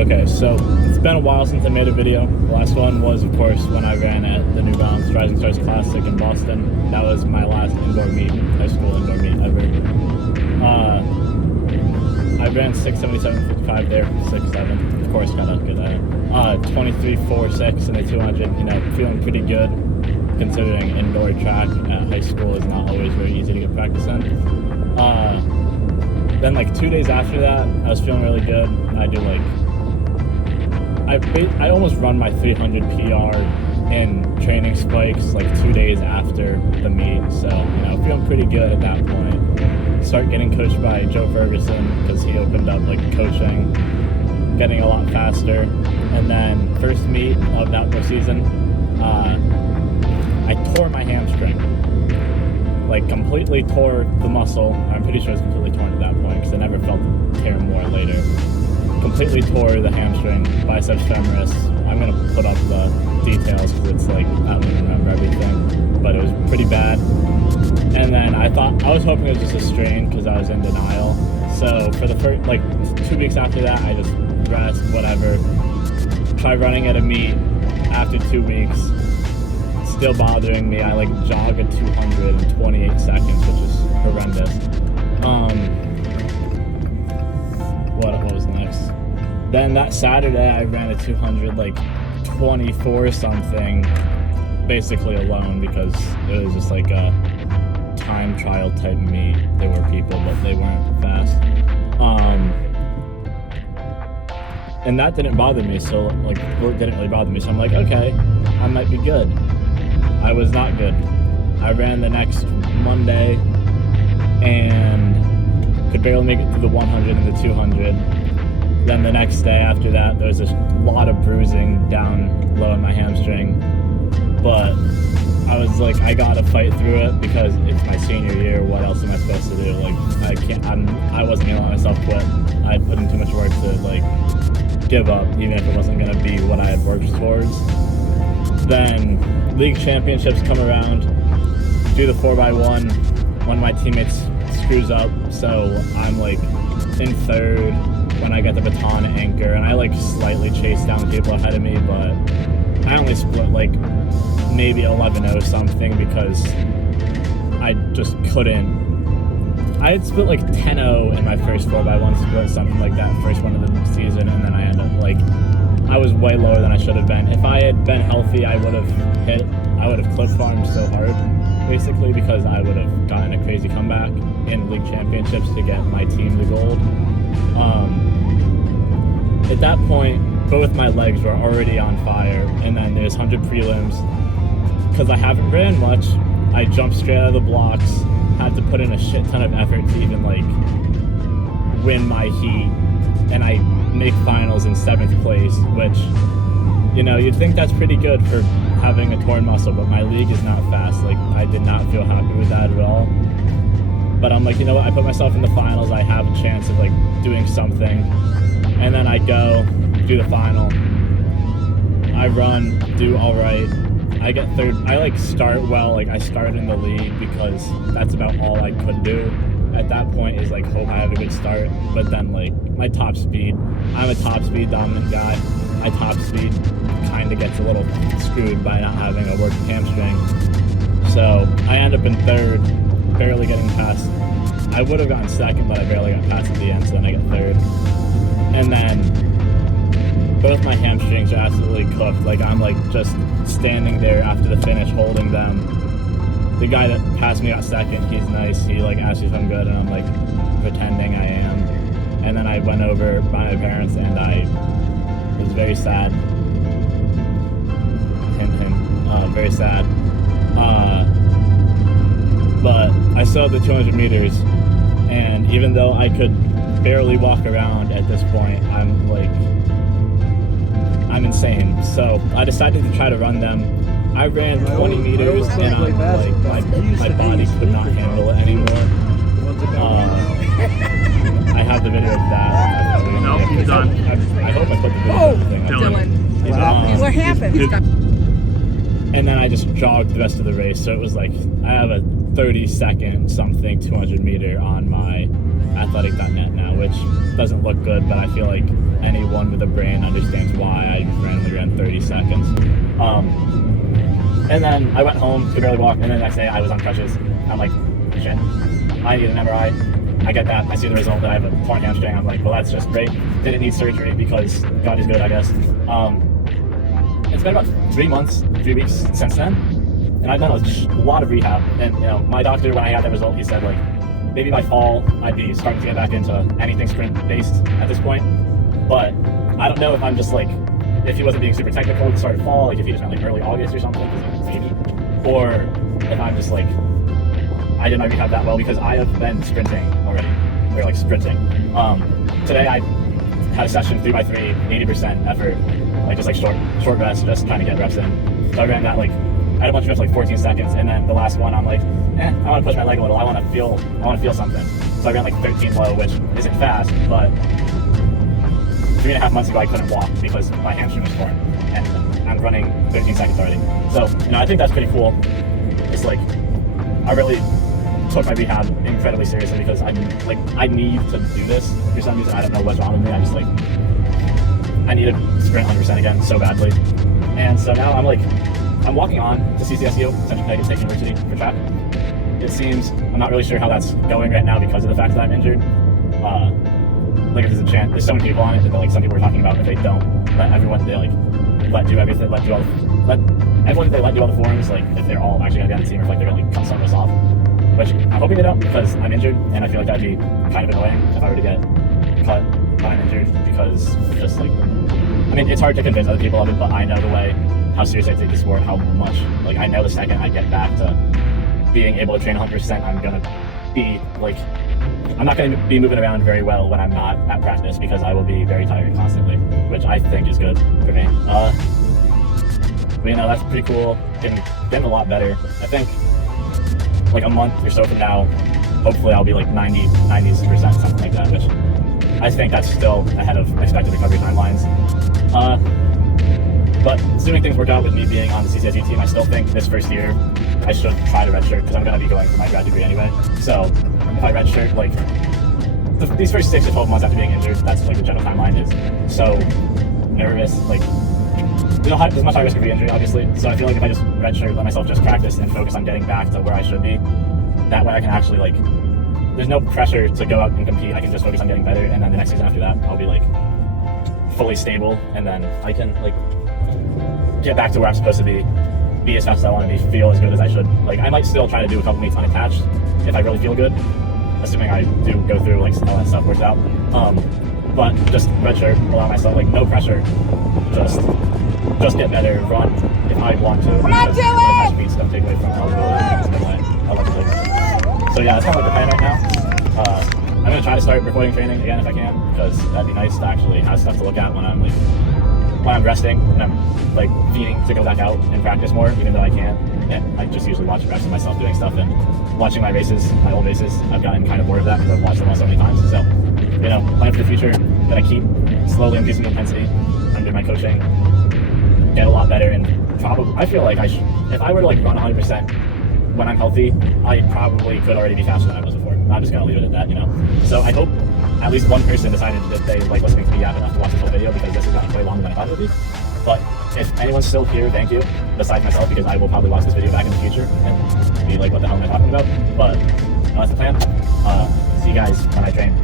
Okay, so it's been a while since I made a video. The last one was, of course, when I ran at the New Balance Rising Stars Classic in Boston. That was my last indoor meet, high school indoor meet ever. I ran 6:77.55 there, 6'7". Of course, got a good 23.46 in the 200. You know, feeling pretty good considering indoor track at high school is not always very easy to get practice in. Then like 2 days after that, I was feeling really good. I do like, I almost run my 300 PR in training spikes like 2 days after the meet. So, you know, feeling pretty good at that point. Start getting coached by Joe Ferguson because he opened up like coaching, getting a lot faster. And then first meet of the outdoor season, I tore my hamstring. Like completely tore the muscle. I'm pretty sure it's completely torn at that point because I never felt the tear more later. Completely tore the hamstring, biceps femoris. I'm gonna put up the details because it's like, I don't even remember everything, but it was pretty bad. And then I was hoping it was just a strain because I was in denial. So for the first, like 2 weeks after that, I just rest, whatever. Try running at a meet after 2 weeks. Still bothering me. I like jog at 200 in 28 seconds, which is horrendous. What was next? Then that Saturday I ran a 200 like 24 something, basically alone because it was just like a time trial type meet. There were people, but they weren't fast. And that didn't bother me. So like, it didn't really bother me. So I'm like, okay, I might be good. I was not good. I ran the next Monday and could barely make it through the 100 and the 200. Then the next day after that, there was a lot of bruising down low in my hamstring. But I was like, I gotta fight through it because it's my senior year. What else am I supposed to do? Like, I wasn't gonna let myself quit. I put in too much work to like give up, even if it wasn't gonna be what I had worked towards. Then league championships come around, do the 4x1. One of my teammates screws up, so I'm like in third when I get the baton anchor, and I like slightly chase down the people ahead of me, but I only split like maybe 11-0 something because I just couldn't. I had split like 10-0 in my first 4x1 split, something like that, first one of the season, and then I ended up like, I was way lower than I should have been. If I had been healthy, I would have clip farmed so hard, basically, because I would have gotten a crazy comeback in league championships to get my team the gold. At that point, both my legs were already on fire, and then there's 100 prelims. Because I haven't ran much, I jumped straight out of the blocks, had to put in a shit ton of effort to even like win my heat, and I make finals in 7th place, which, you know, you'd think that's pretty good for having a torn muscle, but my league is not fast. Like, I did not feel happy with that at all. But I'm like, you know what, I put myself in the finals, I have a chance of like doing something. And then I go, do the final. I run, do all right. I get third. I like start well, like I start in the league because that's about all I could do at that point, is like hope I have a good start. But then like my top speed, I'm a top speed dominant guy. My top speed kind of gets a little screwed by not having a working hamstring. So I end up in third, barely getting past. I would have gotten second, but I barely got past at the end, so then I get third. And then both my hamstrings are absolutely cooked. Like, I'm like just standing there after the finish holding them. The guy that passed me got second. He's nice. He like asked me if I'm good, and I'm like pretending I am. And then I went over by my parents, and I was very sad. Very sad. But I still have the 200 meters, and even though I could barely walk around at this point, I'm insane. So I decided to try to run them. I ran 20 meters, and I'm like, my body could not handle it anymore. I have the video of that. No, he's done. I hope I put the video of the thing. Dylan. What happened? And then I just jogged the rest of the race. So it was like, I have a 30-second something 200 meter on my athletic.net now, which doesn't look good, but I feel like anyone with a brain understands why I randomly ran 30 seconds. And then I went home, could barely walk, and then the next day I was on crutches. I'm like, shit, I need an MRI. I get that, I see the result that I have a torn hamstring. I'm like, well, that's just great. Didn't need surgery because God is good, I guess. It's been about 3 weeks since then, and I've done a lot of rehab. And you know, my doctor, when I had that result, he said like, maybe by fall I'd be starting to get back into anything sprint based at this point. But I don't know if I'm just like, if he wasn't being super technical at the start of fall, like if he just meant like early August or something, maybe, or if I'm just like, I did my rehab that well, because I have been sprinting already, or like sprinting. Today I had a session 3x3, 80% effort, like just like short rest, just trying to get reps in. So I ran that like, I had a bunch of reps like 14 seconds, and then the last one I'm like, I want to push my leg a little. I want to feel something. So I ran like 13 low, which isn't fast, but 3.5 months ago I couldn't walk because my hamstring was torn, and I'm running 13 seconds already. So you know, I think that's pretty cool. It's like, I really took my rehab incredibly seriously, because I need to do this for some reason. I don't know what's wrong with me. I just like, I need to sprint 100% again so badly. And so now I'm walking on to CCSU, Central Connecticut State University, for track. It seems, I'm not really sure how that's going right now because of the fact that I'm injured. Like if there's a chance, there's so many people on it that like some people are talking about, if they don't let everyone, they like let everyone that they let do all the forums, like if they're all actually gonna be on the team, or if like they're gonna like cut some of us off. Which I'm hoping they don't, because I'm injured, and I feel like that'd be kind of annoying if I were to get cut when I'm injured, because just like, I mean, it's hard to convince other people of it, but I know the way, how seriously I take the sport, how much, like I know the second I get back to being able to train 100%, I'm gonna be like, I'm not gonna be moving around very well when I'm not at practice, because I will be very tired constantly, which I think is good for me. But you know, that's pretty cool, getting a lot better. I think like a month or so from now, hopefully I'll be like 90%, something like that, which I think that's still ahead of expected recovery timelines. But assuming things work out with me being on the CCSU team, I still think this first year I should try to redshirt, because I'm going to be going for my grad degree anyway. So if I redshirt, like these first 6 to 12 months after being injured, that's like the general timeline, is so nervous. Like there's much high risk of re-injury, obviously. So I feel like if I just redshirt, let myself just practice and focus on getting back to where I should be, that way I can actually like, there's no pressure to go out and compete. I can just focus on getting better, and then the next season after that, I'll be like fully stable, and then I can like get back to where I'm supposed to be as fast as I want to be, feel as good as I should. Like I might still try to do a couple meets unattached if I really feel good, assuming I do go through like all that stuff works out. But just redshirt, allow myself like no pressure, just get better, run if I want to. Come on, Dylan! Speed stuff take away from eligibility. So yeah, that's kind of like the plan right now. I'm gonna try to start recording training again if I can, because that'd be nice to actually have stuff to look at when I'm resting, and I'm like feeding to go back out and practice more, even though I can't. And I just usually watch reps of myself doing stuff, and watching my races, my old races, I've gotten kind of bored of that because I've watched them all so many times. So, you know, plan for the future, that I keep slowly increasing the intensity under my coaching, get a lot better, and probably, I feel like if I were to like run 100% when I'm healthy, I probably could already be faster than I was before. I'm just gonna leave it at that, you know. So I hope at least one person decided that they like listening to me yap enough to watch this whole video, because this is going way longer than I thought it would be. But if anyone's still here, thank you. Besides myself, because I will probably watch this video back in the future and be like, what the hell am I talking about? But that's the plan. See you guys when I train.